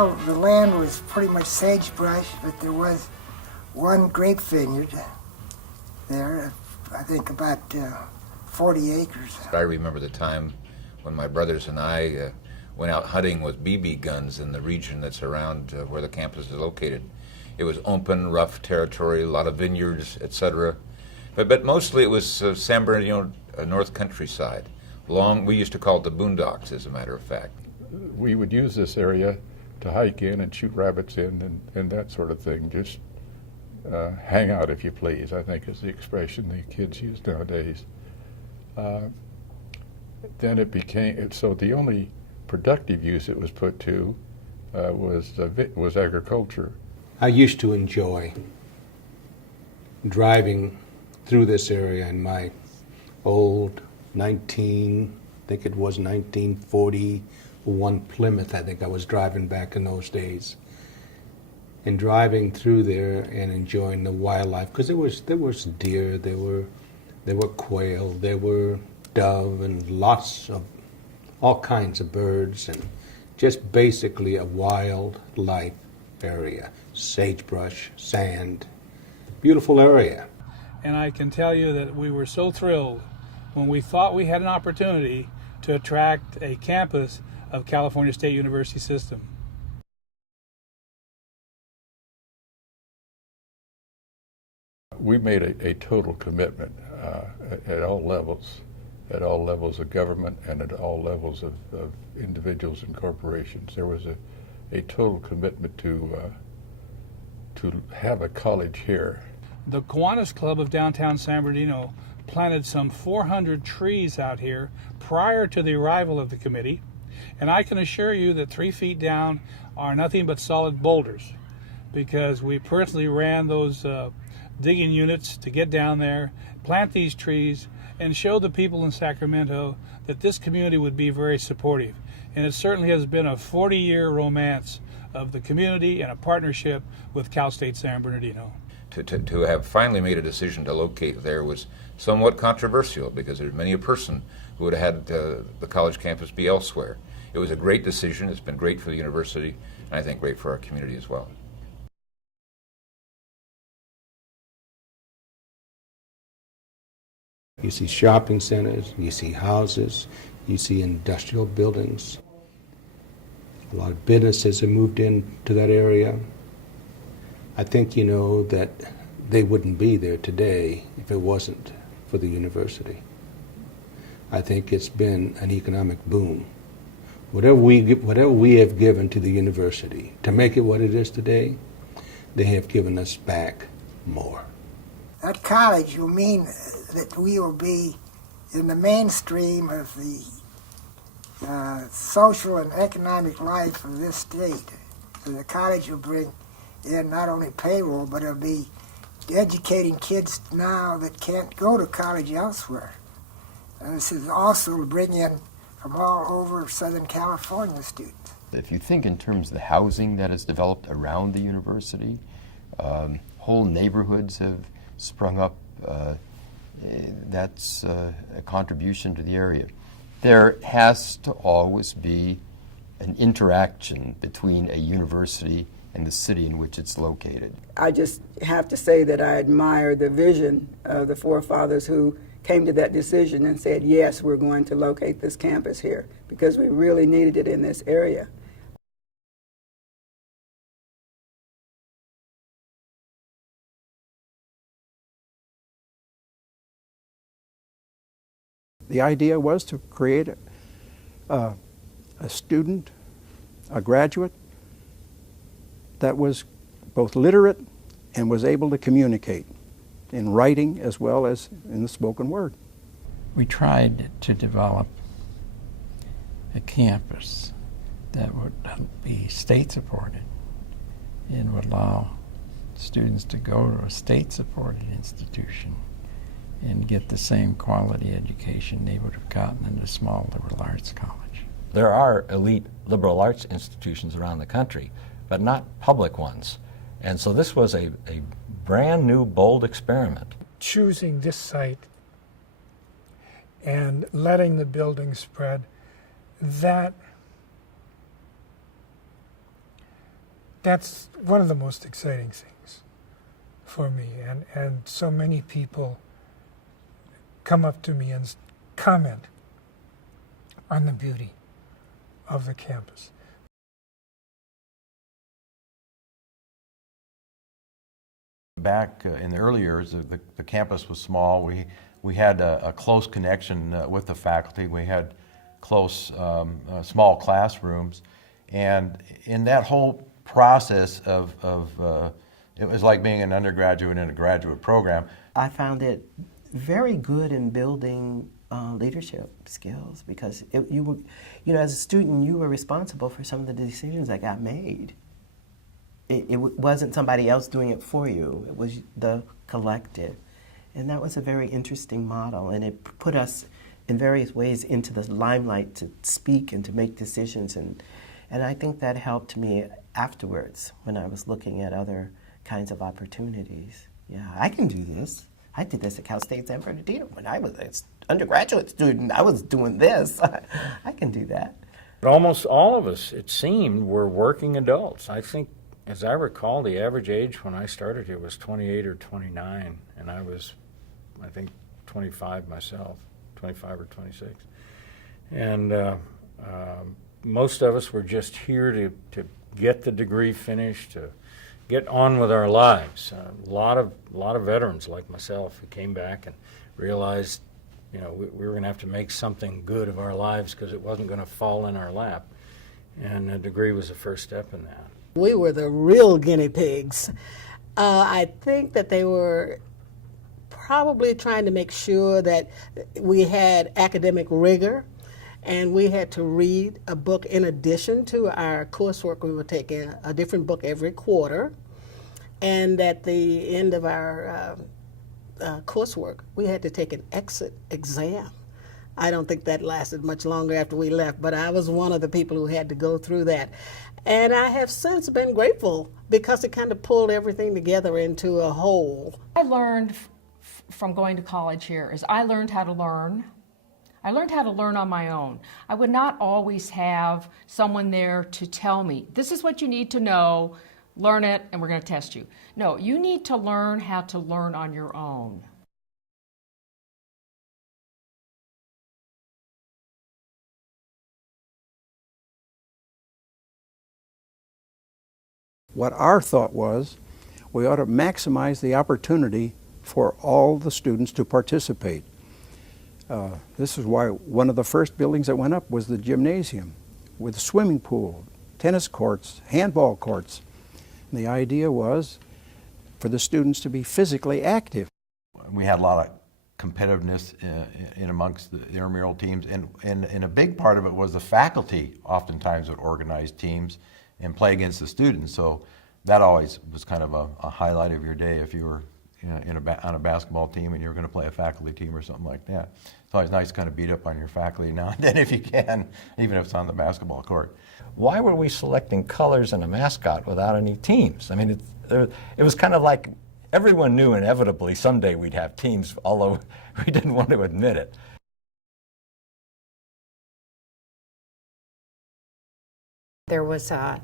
Well, the land was pretty much sagebrush, but there was one grape vineyard there, I think about 40 acres. I remember the time when my brothers and I went out hunting with BB guns in the region that's around where the campus is located. It was open, rough territory, a lot of vineyards, etc. But mostly it was San Bernardino North countryside. We used to call it the boondocks, as a matter of fact. We would use this area to hike in and shoot rabbits in and that sort of thing. Just hang out, if you please, I think is the expression the kids use nowadays. Then it became, so the only productive use it was put to was agriculture. I used to enjoy driving through this area in my old I think it was 1941 Plymouth. I think I was driving back in those days, and driving through there and enjoying the wildlife, because there was deer, there were quail, there were dove, and lots of all kinds of birds, and just basically a wildlife area. Sagebrush, sand, beautiful area. And I can tell you that we were so thrilled when we thought we had an opportunity to attract a campus of California State University system. We made a total commitment at all levels of government and at all levels of individuals and corporations. There was a total commitment to have a college here. The Kiwanis Club of downtown San Bernardino planted some 400 trees out here prior to the arrival of the committee, and I can assure you that 3 feet down are nothing but solid boulders, because we personally ran those digging units to get down there, plant these trees, and show the people in Sacramento that this community would be very supportive. And it certainly has been a 40-year romance of the community and a partnership with Cal State San Bernardino. To have finally made a decision to locate there was somewhat controversial, because there's many a person who would have had the college campus be elsewhere. It was a great decision. It's been great for the university, and I think great for our community as well. You see shopping centers, you see houses, you see industrial buildings. A lot of businesses have moved into that area. I think you know that they wouldn't be there today if it wasn't for the university. I think it's been an economic boom. Whatever we have given to the university to make it what it is today, they have given us back more. That college will mean that we will be in the mainstream of the social and economic life of this state. So the college will bring in not only payroll, but it'll be educating kids now that can't go to college elsewhere. And this is also to bring in from all over Southern California students. If you think in terms of the housing that has developed around the university, whole neighborhoods have sprung up. That's a contribution to the area. There has to always be an interaction between a university and the city in which it's located. I just have to say that I admire the vision of the forefathers who came to that decision and said, yes, we're going to locate this campus here, because we really needed it in this area. The idea was to create a student, a graduate, that was both literate and was able to communicate in writing as well as in the spoken word. We tried to develop a campus that would be state-supported and would allow students to go to a state-supported institution and get the same quality education they would have gotten in a small liberal arts college. There are elite liberal arts institutions around the country, but not public ones. And so this was a brand new, bold experiment. Choosing this site and letting the building spread, that that's one of the most exciting things for me. And so many people come up to me and comment on the beauty of the campus. Back in the early years, the campus was small. We had a close connection with the faculty. We had close, small classrooms. And in that whole process of it was like being an undergraduate in a graduate program. I found it very good in building leadership skills because as a student, you were responsible for some of the decisions that got made. It wasn't somebody else doing it for you. It was the collective. And that was a very interesting model, and it put us in various ways into the limelight to speak and to make decisions. And I think that helped me afterwards when I was looking at other kinds of opportunities. Yeah, I can do this. I did this at Cal State San Bernardino. When I was an undergraduate student, I was doing this. I can do that. Almost all of us, it seemed, were working adults. I think, as I recall, the average age when I started here was 28 or 29, and I was, I think, 25 myself, 25 or 26. And most of us were just here to get the degree finished, to get on with our lives. A lot of veterans like myself who came back and realized, we were going to have to make something good of our lives because it wasn't going to fall in our lap. And a degree was the first step in that. We were the real guinea pigs. I think that they were probably trying to make sure that we had academic rigor, and we had to read a book in addition to our coursework. We were taking a different book every quarter, and at the end of our coursework, we had to take an exit exam. I don't think that lasted much longer after we left, but I was one of the people who had to go through that. And I have since been grateful because it kind of pulled everything together into a whole. I learned from going to college here is I learned how to learn. I learned how to learn on my own. I would not always have someone there to tell me, this is what you need to know, learn it, and we're going to test you. No, you need to learn how to learn on your own. What our thought was, we ought to maximize the opportunity for all the students to participate. This is why one of the first buildings that went up was the gymnasium with a swimming pool, tennis courts, handball courts. And the idea was for the students to be physically active. We had a lot of competitiveness in amongst the intramural teams, and a big part of it was the faculty oftentimes would organize teams and play against the students. So that always was kind of a highlight of your day if you were on a basketball team and you were going to play a faculty team or something like that. It's always nice to kind of beat up on your faculty now and then if you can, even if it's on the basketball court. Why were we selecting colors and a mascot without any teams? I mean, it was kind of like everyone knew inevitably someday we'd have teams, although we didn't want to admit it. There was a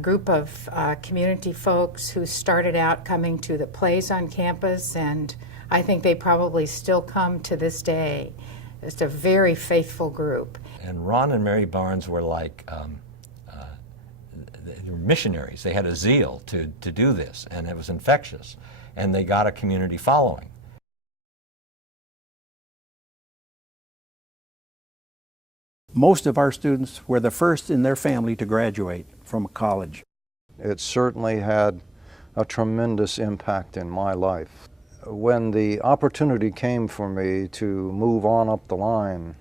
group of community folks who started out coming to the plays on campus, and I think they probably still come to this day. It's a very faithful group. And Ron and Mary Barnes were like they were missionaries. They had a zeal to do this, and it was infectious, and they got a community following. Most of our students were the first in their family to graduate from college. It certainly had a tremendous impact in my life. When the opportunity came for me to move on up the line,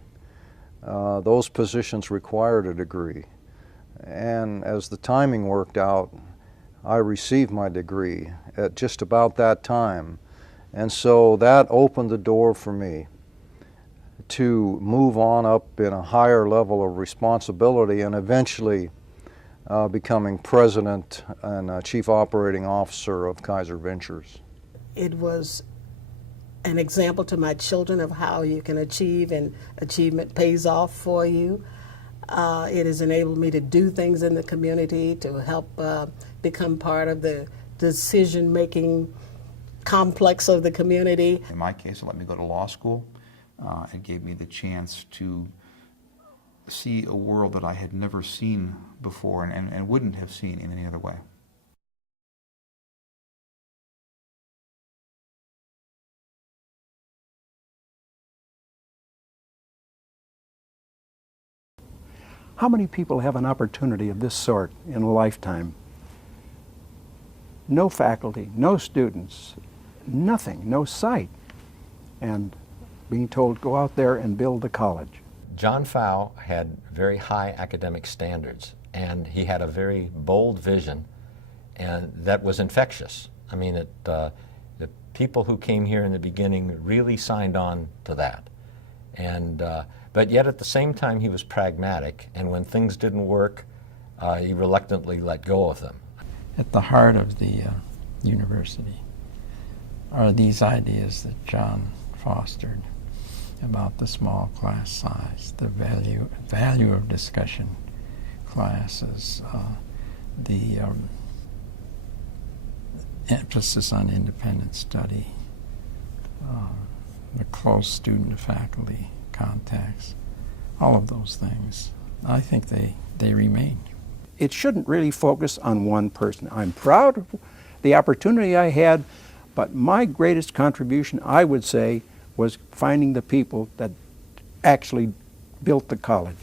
those positions required a degree. And as the timing worked out, I received my degree at just about that time. And so that opened the door for me to move on up in a higher level of responsibility and eventually becoming president and chief operating officer of Kaiser Ventures. It was an example to my children of how you can achieve, and achievement pays off for you. It has enabled me to do things in the community, to help become part of the decision-making complex of the community. In my case, it let me go to law school. It gave me the chance to see a world that I had never seen before and wouldn't have seen in any other way. How many people have an opportunity of this sort in a lifetime? No faculty, no students, nothing, no sight, and being told, go out there and build the college. John Pfau had very high academic standards, and he had a very bold vision, and that was infectious. I mean, the people who came here in the beginning really signed on to that. And but yet at the same time he was pragmatic, and when things didn't work, he reluctantly let go of them. At the heart of the university are these ideas that John fostered about the small class size, the value of discussion classes, the emphasis on independent study, the close student-to-faculty contacts, all of those things. I think they remain. It shouldn't really focus on one person. I'm proud of the opportunity I had, but my greatest contribution, I would say, was finding the people that actually built the college.